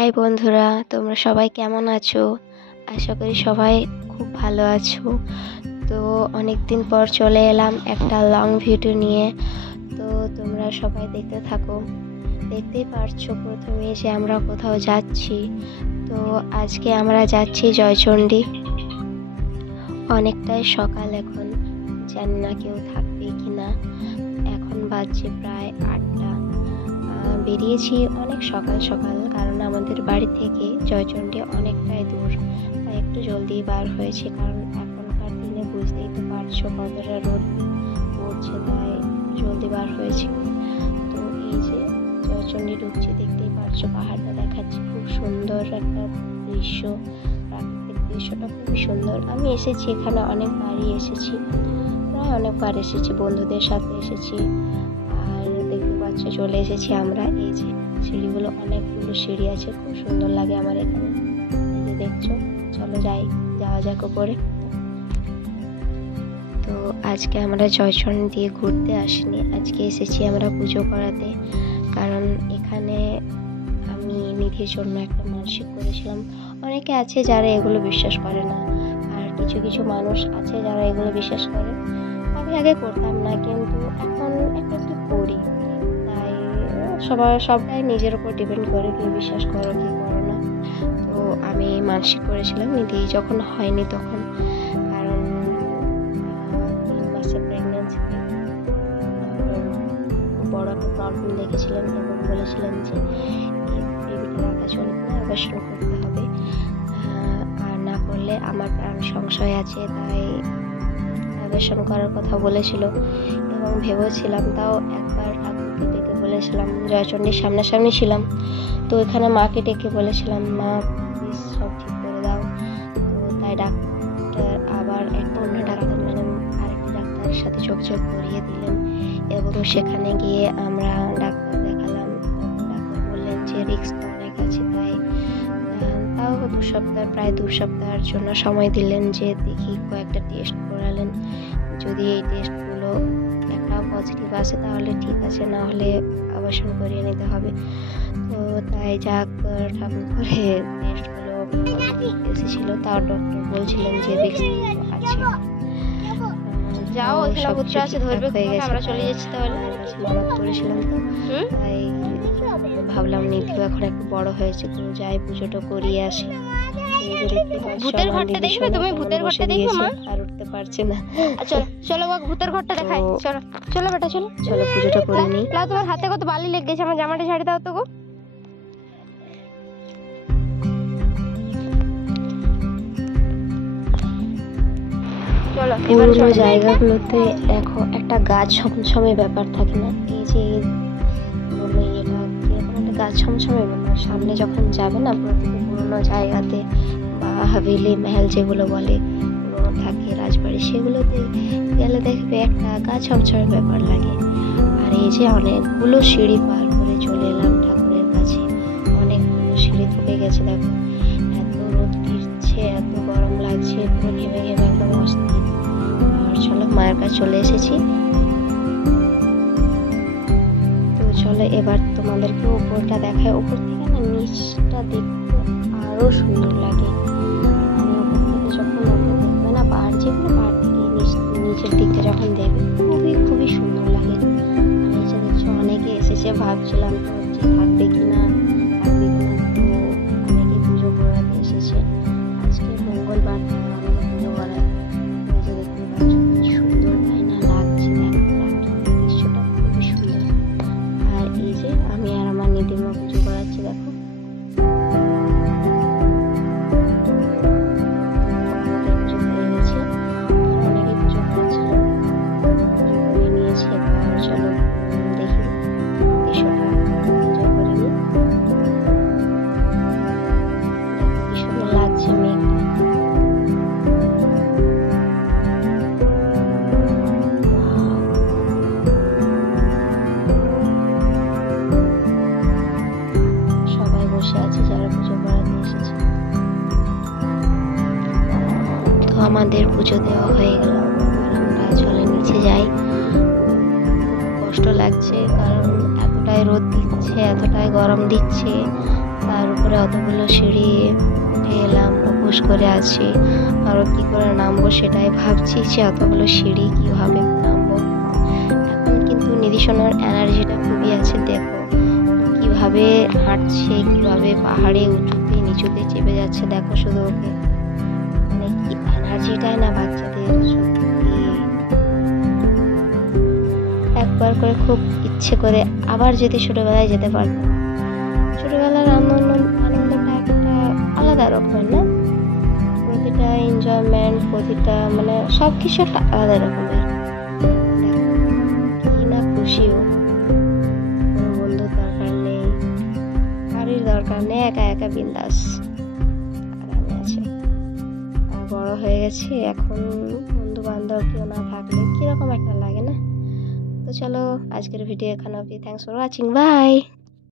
High বন্ধুরা, তোমরা সবাই কেমন আছো? আশা করি সবাই খুব ভালো আছো। তো অনেক দিন পর চলে এলাম একটা লং ভিডিও নিয়ে। তো তোমরা সবাই দেখতে থাকো। দেখতেই পারছো প্রথমে যে আমরা কোথাও যাচ্ছি। তো আজকে আমরা যাচ্ছি জয়চণ্ডী। অনেকটাই সকাল এখন, জানি না কেউ থাকবে কি না। এখন বাজছে প্রায় 8টা। বেরিয়েছি অনেক সকাল সকাল, কারণ আমাদের বাড়ি থেকে জয়চণ্ডী অনেকটাই দূর, তাই একটু জলদি বার হয়েছে। কারণ এখনকার দিনে বুঝতেই তো পারছো কতটা রোদ পড়ছে, তাই জলদি বার হয়েছে। তো এই যে জয়চণ্ডী ঢুকছি, দেখতেই পারছো পাহাড়টা দেখাচ্ছি, খুব সুন্দর একটা দৃশ্য। প্রাকৃতিক দৃশ্যটা খুবই সুন্দর। আমি এসেছি এখানে অনেকবারই এসেছি, প্রায় অনেকবার এসেছি, বন্ধুদের সাথে এসেছি। দেখতে পাচ্ছ চলে এসেছি আমরা। এই যে সিঁড়িগুলো, অনেকগুলো সিঁড়ি আছে, খুব সুন্দর লাগে আমার এখানে। এই যে দেখছো, চলো যাওয়া যাক উপরে। তো আজকে আমরা জয়চণ্ডী দিয়ে ঘুরতে আসিনি, আজকে এসেছি আমরা পুজো করাতে। কারণ এখানে আমি নিধির জন্য একটা মানসিক করেছিলাম। অনেকে আছে যারা এগুলো বিশ্বাস করে না, আর কিছু কিছু মানুষ আছে যারা এগুলো বিশ্বাস করে। আমি আগে করতাম না, কিন্তু এখন একটু একটু করি। তাই সবাই নিজের উপর ডিপেন্ড করে, কি বিশ্বাস করো কি করো না। তো আমি মানসিক করেছিলাম নিধি যখন হয়নি তখন, কারণ 3 মাসের প্রেগনেন্সিতে বড় একটা প্রবলেম দেখেছিলাম, এবং বলেছিলাম যে এই বেবিটা রাখা চলবে না, অপারেশন করতে হবে। আর না করলে আমার প্রাণ সংশয় আছে, তাই অপারেশন করার কথা বলেছিল। এবং ভেবেছিলাম, তাও একবার ঠাকুরকে ডেকে বলেছিলাম, জয়চণ্ডীর সামনাসামনি ছিলাম, তো এখানে মাকে ডেকে বলেছিলাম, মা প্লিজ সব ঠিক করে দাও। তো তাই ডাক্তার আবার একটা অন্য ডাক্তার, মানে আরেকটা ডাক্তারের সাথে যোগাযোগ করিয়ে দিলেন, এবং সেখানে গিয়ে আমরা ডাক্তার দেখালাম। ডাক্তার বললেন যে রিস্ক তো অনেক আছে, তাই তাও প্রায় 2 সপ্তাহের জন্য সময় দিলেন, যে দেখি কয়েকটা টেস্ট করালেন। যদি এই টেস্টগুলো একটা পজিটিভ আসে তাহলে ঠিক আছে, না হলে অপারেশন করিয়ে নিতে হবে। তো তাই যাক, ঠাকুর করে টেস্টগুলো পজিটিভ এসেছিল। তাও ডক্টর বলছিলেন যে রিস্ক আছে। যাও, এখানে পুত্র আছে, ধরবে হয়ে গেছে, আমরা চলে যাচ্ছি। তাহলে মানত করেছিলাম, তো তাই ভাবলাম নিধিও এখন একটু বড় হয়েছে, তো যাই পুজোটা করিয়ে আসি। ভূতের ঘরটা দেখবে তুমি? ভূতের ঘরটা দেখবে মা? আর উঠতে পারছে না। চলো ভূতের ঘরটা দেখাই। চলো বেটা, চলো পুজোটা করে নিই। তোমার হাতে কত বালি লেগে গেছে, আমার জামাটা ছাড়ি দাও তো গো। পুরো জায়গাগুলোতে দেখো একটা গাছ ছমছমে ব্যাপার থাকে না? এই যে এটা এরকম একটা গাছ ছমছমে ব্যাপার। সামনে যখন যাবে না প্রতিটি পুরোনো জায়গাতে বা হাভেলি মহল যেগুলো বলে পুরোনো থাকে রাজবাড়ি, সেগুলোতে গেলে দেখবে একটা গাছ ছমছমে ব্যাপার লাগে। আর এই যে অনেকগুলো সিঁড়ি পার করে চলে এলাম ঠাকুরের কাছে। অনেকগুলো সিঁড়ি ঢুকে গেছে, দেখো এত রোদ দিচ্ছে, এত গরম লাগছে, পুরো ঘেমে ঘেমে একদম অস্থির। আর চলো মায়ের কাছে চলে এসেছি। তো চলো এবার তোমাদেরকে উপরটা দেখায়। উপর থেকে না নিচটা দেখতে আরো সুন্দর লাগে। আমি উপর থেকে যখন দেখবে না, পাহাড় যেগুলো, পাহাড় থেকে নিচের দিকটা যখন দেখবে খুবই সুন্দর লাগে। আর এই যে দেখছো অনেকে এসেছে, ভাবছিলাম তো যে থাকবে কিনা, তো অনেকে পুজো করাতে এসেছে। আজকে মঙ্গলবার, অনেকে পুজো করায়। যে দেখতে পাচ্ছ কি সুন্দর, তাই না লাগছে? দেখো প্রাকৃতিক দৃশ্যটা খুবই সুন্দর। আর এই যে আমি আর আমার নিধিমা পুজো করাচ্ছি, দেখো পুজো হয়ে গেছে। অনেকে পুজো করাচ্ছিল, নিয়েছি। এবার চলো দেখি দৃশ্যটা পুজো করে নিই। দেখো কি সুন্দর লাগছে মেঘটা। সবাই বসে আছে যারা পুজো করাতে এসেছে। তো আমাদের পুজো দেওয়া হয়ে গেল, আমরা চলে নিচে যাই। কষ্ট লাগছে, কারণ এতটাই রোদ দিচ্ছে, এতটাই গরম দিচ্ছে, তাই আর উপরে অতগুলো সিঁড়ি উঠে এলাম, উপোস করে আছি, আরও কী করে নামবো সেটাই ভাবছি যে অতগুলো সিঁড়ি কীভাবে নামবো। এখন কিন্তু নিধিশোনার এনার্জিটা খুবই আছে, দেখো কীভাবে হাঁটছে, কীভাবে পাহাড়ে উঁচুতে নিচুতে চেপে যাচ্ছে, দেখো শুধু ওকে, মানে কি এনার্জিটাই না বাচ্চাদের, সত্যি একবার করে খুব ইচ্ছে করে আবার যদি ছোটবেলায় যেতে পারতাম। ছোটবেলার আনন্দটা একটা আলাদা রকমের না, প্রতিটা এনজয়মেন্ট, প্রতিটা মানে সব কিছু একটা আলাদা রকমের। কি না খুশিও, কোনো বন্ধুর দরকার নেই, বাড়ির দরকার নেই, একা একা বিন্দাস আরামে আছে। আর বড় হয়ে গেছি এখন, বন্ধু বান্ধব কেউ না থাকলে কিরকম একটা লাগে না। তো চলো আজকের ভিডিও এখানে অবধি। Thanks for watching, by.